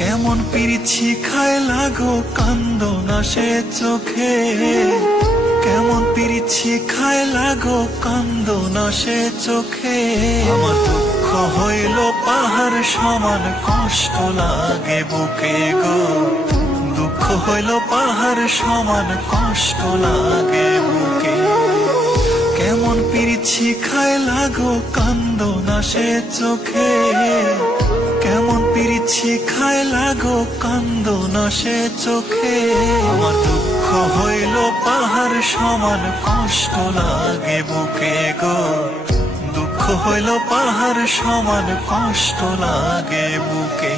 কেমন পিরিত শিখায় লাগো কান্দো না সে চোখে, কেমন পিরিত শিখায় লাগো কান্দো না সে চোখে। আমার দুঃখ হইল পাহাড় সমান, কষ্ট লাগে বুকে গো। দুঃখ হইল পাহাড় সমান, কষ্ট লাগে বুকে। কেমন পিরিত শিখায় লাগো কান্দো না সে চোখে, কেমন পিরিত শিখায় লাগো কান্দো না সে চোখে। আমার দুঃখ হইল পাহাড় সমান, কষ্ট লাগে বুকে গো। দুঃখ হইল পাহাড় সমান, কষ্ট লাগে বুকে।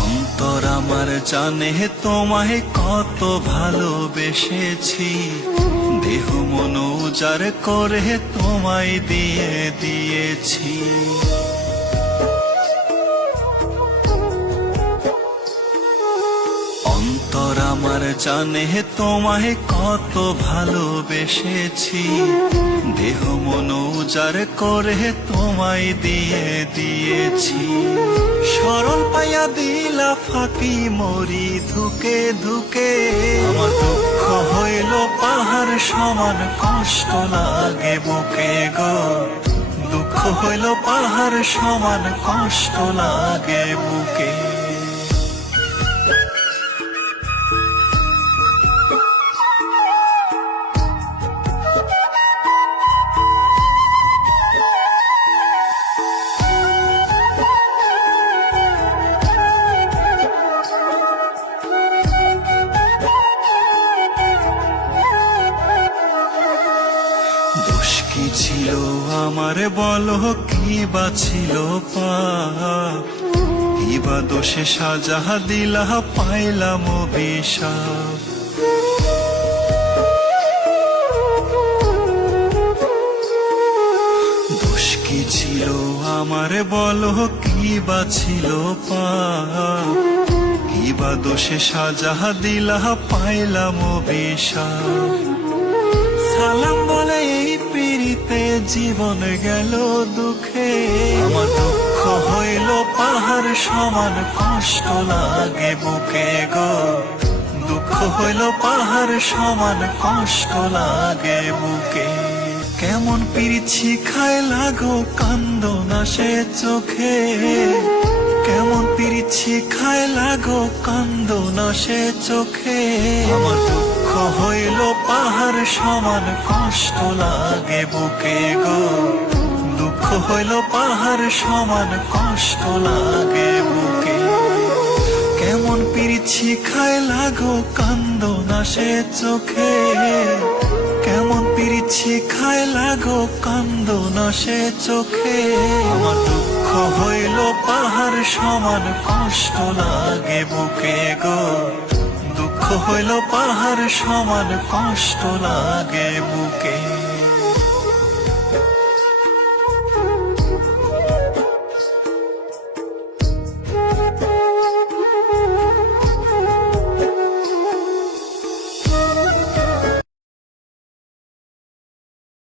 অন্তর আমার জানে তোমায় কত ভালোবেসেছি, দেহ মন উজাড় করে তোমায় দিয়ে দিয়েছি। অন্তর আমার জানে তোমায় কত ভালোবেসেছি, দেহ মন উজাড় করে তোমায় দিয়ে দিয়েছি। সরল পাইয়া দিলা ফাঁকি মরি ধুকে ধুকে। আমার দুঃখ হইল পাহাড় সমান, কষ্ট লাগে বুকে গো। দুঃখ হইল পাহাড় সমান, কষ্ট লাগে বুকে। দোষ কি ছিল আমার বলো, কি বা ছিল পাপ? কি বা দোষে সাজা দিলা পাইলাম অভিশাপ। দোষ কি ছিল আমার বলো, কি বা ছিল পাপ? কি বা দোষে সাজা দিলা পাইলাম অভিশাপ। সালাম বলে এই পিরিতে জীবন গেল দুঃখে। আমার দুঃখ হইল পাহাড় সমান, কষ্ট লাগে বুকে গো। দুঃখ হইল পাহাড় সমান, কষ্ট লাগে বুকে। কেমন পিরিত শিখায় লাগো কান্দো না সে চোখে, কেমন পিরিত শিখায় লাগো কান্দো না সে চোখে। আমার দুঃখ হইল পাহাড় সমান, কষ্ট লাগে বুকে গো। দুঃখ হইল পাহাড় সমান, কষ্ট লাগে বুকে। কেমন পিরিত শিখায় লাগো কান্দো না সে চোখে, কেমন পিরিত শিখায় লাগো কান্দো না সে চোখে। আমার দুঃখ হইল পাহাড় সমান, কষ্ট লাগে বুকে গো। দুঃখ হইল পাহাড় সমান, কষ্ট লাগে বুকে।